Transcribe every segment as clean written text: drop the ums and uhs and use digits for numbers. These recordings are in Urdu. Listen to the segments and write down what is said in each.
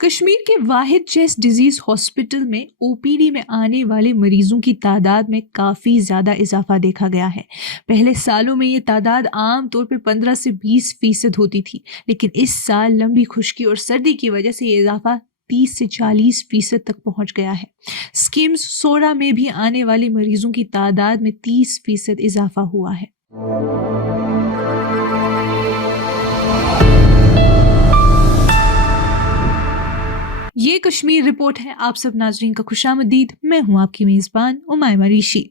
کشمیر کے واحد چیسٹ ڈیزیز ہاسپٹل میں او پی ڈی میں آنے والے مریضوں کی تعداد میں کافی زیادہ اضافہ دیکھا گیا ہے۔ پہلے سالوں میں یہ تعداد عام طور پہ 15 سے 20% ہوتی تھی، لیکن اس سال لمبی خشکی اور سردی کی وجہ سے یہ اضافہ 30 سے 40% تک پہنچ گیا ہے۔ سکمز سورا میں بھی آنے والے مریضوں کی تعداد میں 30% اضافہ ہوا ہے۔ یہ کشمیر رپورٹ ہے۔ آپ سب ناظرین کا خوش آمدید۔ میں ہوں آپ کی میزبان امائمہ ریشی۔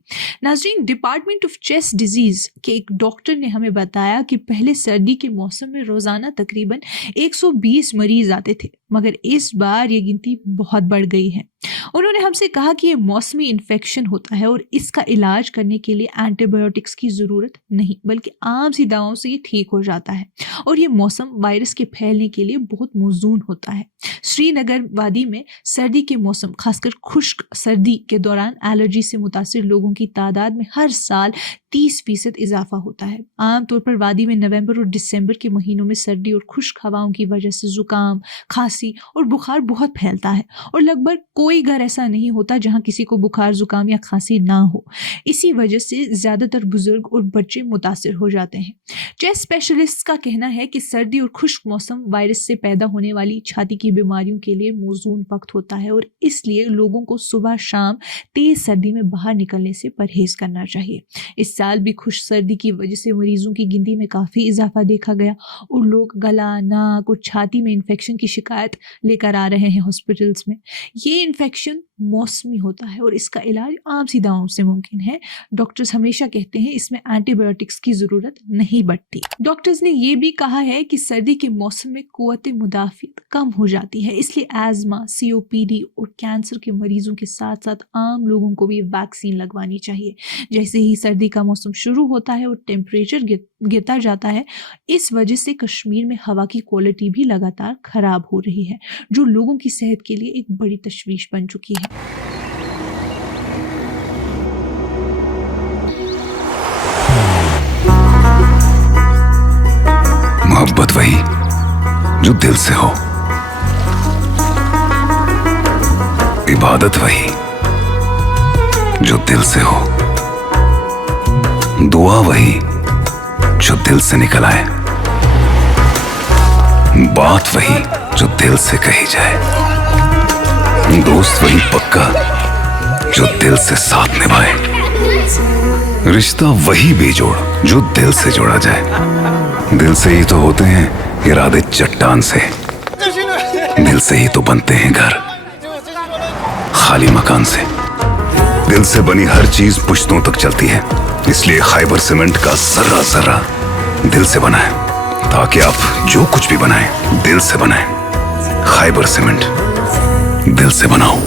ناظرین، ڈپارٹمنٹ آف چیسٹ ڈیزیز کے ایک ڈاکٹر نے ہمیں بتایا کہ پہلے سردی کے موسم میں روزانہ تقریباً 120 مریض آتے تھے، مگر اس بار یہ گنتی بہت بڑھ گئی ہے۔ انہوں نے ہم سے کہا کہ یہ موسمی انفیکشن ہوتا ہے اور اس کا علاج کرنے کے لیے اینٹی بایوٹکس کی ضرورت نہیں، بلکہ عام سی دواؤں سے یہ ٹھیک ہو جاتا ہے، اور یہ موسم وائرس کے پھیلنے کے لیے بہت موزون ہوتا ہے۔ سری نگر وادی میں سردی کے موسم، خاص کر خشک سردی کے دوران الرجی سے متاثر لوگوں کی تعداد میں ہر سال 30% اضافہ ہوتا ہے۔ عام طور پر وادی میں نومبر اور دسمبر کے مہینوں میں سردی اور خشک ہواؤں کی وجہ سے زکام، کھانسی اور بخار بہت پھیلتا ہے، اور لگ بھگ کوئی گھر ایسا نہیں ہوتا جہاں کسی کو بخار، زکام یا کھانسی نہ ہو۔ اسی وجہ سے زیادہ تر بزرگ اور بچے متاثر ہو جاتے ہیں۔ چیسٹ اسپیشلسٹ کا کہنا ہے کہ سردی اور خشک موسم وائرس سے پیدا ہونے والی چھاتی کی بیماریوں کے لیے موزون وقت ہوتا ہے، اور اس لیے لوگوں کو صبح شام تیز سردی میں باہر نکلنے سے پرہیز کرنا چاہیے۔ اس سال بھی خشک سردی کی وجہ سے مریضوں کی گنتی میں کافی اضافہ دیکھا گیا، اور لوگ گلا، ناک اور چھاتی میں انفیکشن کی شکایت لے کر آ رہے ہیں ہاسپٹلز میں۔ یہ انفیکشن موسمی ہوتا ہے اور اس کا علاج عام سی دواؤں سے ممکن ہے۔ ڈاکٹرز ہمیشہ کہتے ہیں اس میں اینٹی بایوٹکس کی ضرورت نہیں پڑتی۔ ڈاکٹرز نے یہ بھی کہا ہے کہ سردی کے موسم میں قوت مدافعت کم ہو جاتی ہے، اس لیے ایزما، سی او پی ڈی اور کینسر کے مریضوں کے ساتھ ساتھ عام لوگوں کو بھی ویکسین لگوانی چاہیے۔ جیسے ہی سردی کا موسم شروع ہوتا ہے اور ٹیمپریچر گرتا جاتا ہے، اس وجہ سے کشمیر میں ہوا کی کوالٹی بھی لگاتار خراب ہو رہی ہے، جو لوگوں کی صحت کے لیے ایک بڑی تشویش بن چکی ہے۔ محبت وہی جو دل سے ہو، عبادت وہی جو دل سے ہو، دعا وہی جو دل سے نکل آئے، بات وہی جو دل سے کہی جائے، دوست وہی پکا جو دل سے ساتھ نبھائے، رشتہ وہی بے جوڑ جو دل سے جوڑا جائے۔ دل سے ہی تو ہوتے ہیں ارادے چٹان سے، دل سے ہی تو بنتے ہیں گھر خالی مکان سے۔ دل سے بنی ہر چیز پشتوں تک چلتی ہے، اس لیے خیبر سیمنٹ کا ذرہ ذرہ دل سے بنا ہے، تاکہ آپ جو کچھ بھی بنائیں دل سے بنائیں۔ خیبر سیمنٹ، دل سے بناؤ۔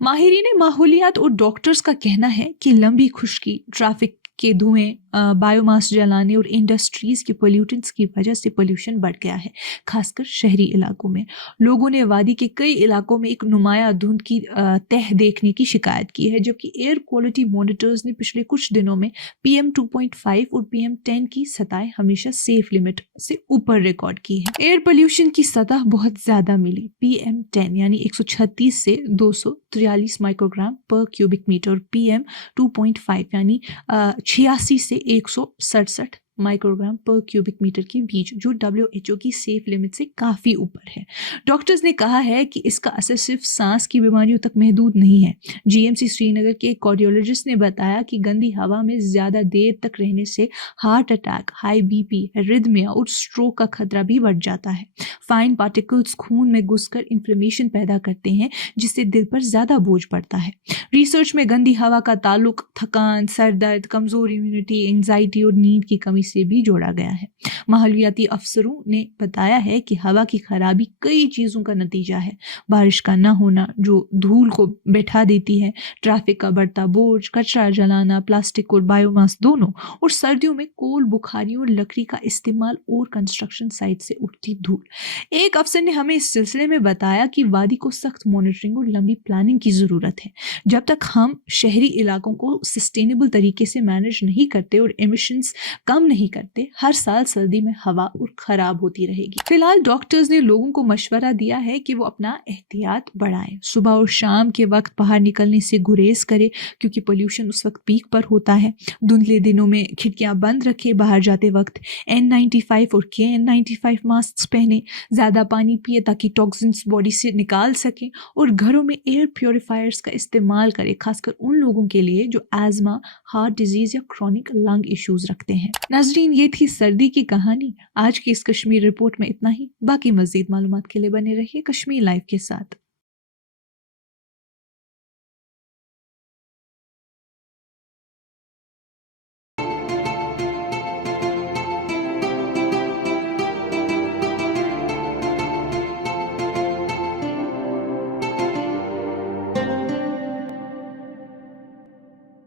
ماہرین ماحولیات اور ڈاکٹرز کا کہنا ہے کہ لمبی خشکی، ٹریفک کے دھوئیں، بایو ماس جلانے اور انڈسٹریز کے پولیوٹنٹس کی وجہ سے پولیوشن بڑھ گیا ہے، خاص کر شہری علاقوں میں۔ لوگوں نے وادی کے کئی علاقوں میں ایک نمایاں دھند کی تہ دیکھنے کی شکایت کی ہے، جبکہ ایئر کوالٹی مانیٹرز نے پچھلے کچھ دنوں میں PM 2.5 اور PM 10 کی سطح ہمیشہ سیف لمٹ سے اوپر ریکارڈ کی ہے۔ ایئر پولیوشن کی سطح بہت زیادہ ملی، PM 10 یعنی 136 سے 243 مائکروگرام پر کیوبک میٹر، PM 2.5 یعنی 86 سے 167 مائکروگرام پر کیوبک میٹر کے بیچ، جو WHO کی سیف لمٹ سے کافی اوپر ہے۔ ڈاکٹرز نے کہا ہے کہ اس کا اثر صرف سانس کی بیماریوں تک محدود نہیں ہے۔ GMC سری نگر کے ایک کارڈیولوجسٹ نے بتایا کہ گندی ہوا میں زیادہ دیر تک رہنے سے ہارٹ اٹیک، ہائی BP، ریدمیا اور سٹروک کا خطرہ بھی بڑھ جاتا ہے۔ فائن پارٹیکلز خون میں گھس کر انفلیمیشن پیدا کرتے ہیں، جس سے دل پر زیادہ بوجھ پڑتا ہے۔ ریسرچ میں گندی ہوا کا تعلق تھکان، سر درد، کمزور امیونٹی، اینگزائٹی اور نیند کی کمی سے بھی جوڑا گیا ہے۔ ماحولیاتی افسروں نے بتایا ہے کہ ہوا کی خرابی کئی چیزوں کا نتیجہ ہے: بارش کا نہ ہونا جو دھول کو بیٹھا دیتی ہے، ٹریفک کا بڑھتا بوجھ، کچرا جلانا، پلاسٹک اور بایو ماس دونوں، اور سردیوں میں کول بخاریوں اور لکڑی کا استعمال اور کنسٹرکشن سائٹ سے اٹھتی دھول۔ ایک افسر نے ہمیں اس سلسلے میں بتایا کہ وادی کو سخت مانیٹرنگ اور لمبی پلاننگ کی ضرورت ہے۔ جب تک ہم شہری علاقوں کو سسٹینیبل طریقے سے مینج نہیں کرتے اور ایمیشنز کم نہیں کرتے ہر سال سردی میں ہوا اور خراب ہوتی رہے گی۔ فی الحال ڈاکٹرز نے لوگوں کو مشورہ دیا ہے کہ وہ اپنا احتیاط بڑھائیں، صبح اور شام کے وقت باہر نکلنے سے گریز کرے کیونکہ پولیوشن اس وقت پیک پر ہوتا ہے۔ دھندلے دنوں میں کھڑکیاں بند رکھے، باہر جاتے وقت N95 اور KN95 ماسک پہنے، زیادہ پانی پیے تاکہ ٹاکسنس باڈی سے نکال سکیں، اور گھروں میں ایئر پیوریفائرز کا استعمال کرے، خاص کر ان لوگوں کے لیے جو ایزما، ہارٹ ڈیزیز یا کرونک لنگ ایشوز رکھتے ہیں۔ ناظرین، یہ تھی سردی کی کہانی۔ آج کی اس کشمیر رپورٹ میں اتنا ہی، باقی مزید معلومات کے لیے بنے رہیے کشمیر لائیو کے ساتھ۔